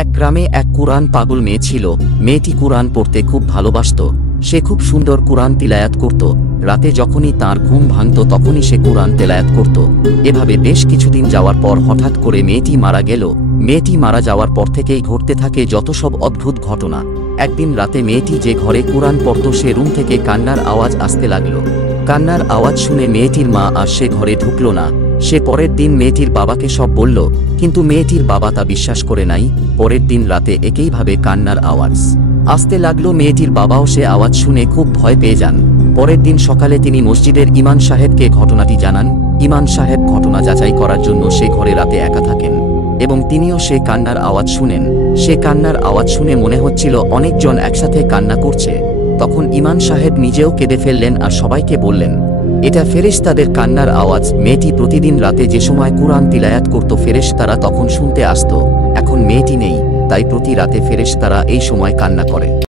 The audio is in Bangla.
এক গ্রামে এক কুরআন পাগল মেয়ে ছিল। মেয়েটি কুরআন পড়তে খুব ভালোবাসত। সে খুব সুন্দর কুরআন তিলায়াত করত। রাতে যখনই তার ঘুম ভাঙত তখনই সে কুরআন তেলায়াত করত। এভাবে বেশ কিছুদিন যাওয়ার পর হঠাৎ করে মেয়েটি মারা গেল। মেয়েটি মারা যাওয়ার পর থেকেই ঘটতে থাকে যত সব অদ্ভুত ঘটনা। একদিন রাতে মেয়েটি যে ঘরে কুরআন পড়ত সে রুম থেকে কান্নার আওয়াজ আসতে লাগলো। কান্নার আওয়াজ শুনে মেয়েটির মা আর সে ঘরে ঢুকল না। সে পরের দিন মেয়েটির বাবাকে সব বলল, কিন্তু মেয়েটির বাবা তা বিশ্বাস করে নাই। পরের দিন রাতে একইভাবে কান্নার আওয়াজ আসতে লাগলো। মেয়েটির বাবাও সে আওয়াজ শুনে খুব ভয় পেয়ে যান। পরের দিন সকালে তিনি মসজিদের ইমাম সাহেবকে ঘটনাটি জানান। ইমাম সাহেব ঘটনা যাচাই করার জন্য সে ঘরে রাতে একা থাকেন এবং তিনিও সে কান্নার আওয়াজ শুনেন। সে কান্নার আওয়াজ শুনে মনে হচ্ছিল অনেকজন একসাথে কান্না করছে। তখন ইমাম সাহেব নিজেও কেঁদে ফেললেন আর সবাইকে বললেন, এটা ফেরেশতাদের কান্নার আওয়াজ। মেয়েটি প্রতিদিন রাতে যে সময় কুরআন তিলায়াত করত ফেরেশতারা তখন শুনতে আসত। এখন মেয়েটি নেই, তাই প্রতি রাতে ফেরেশতারা এই সময় কান্না করে।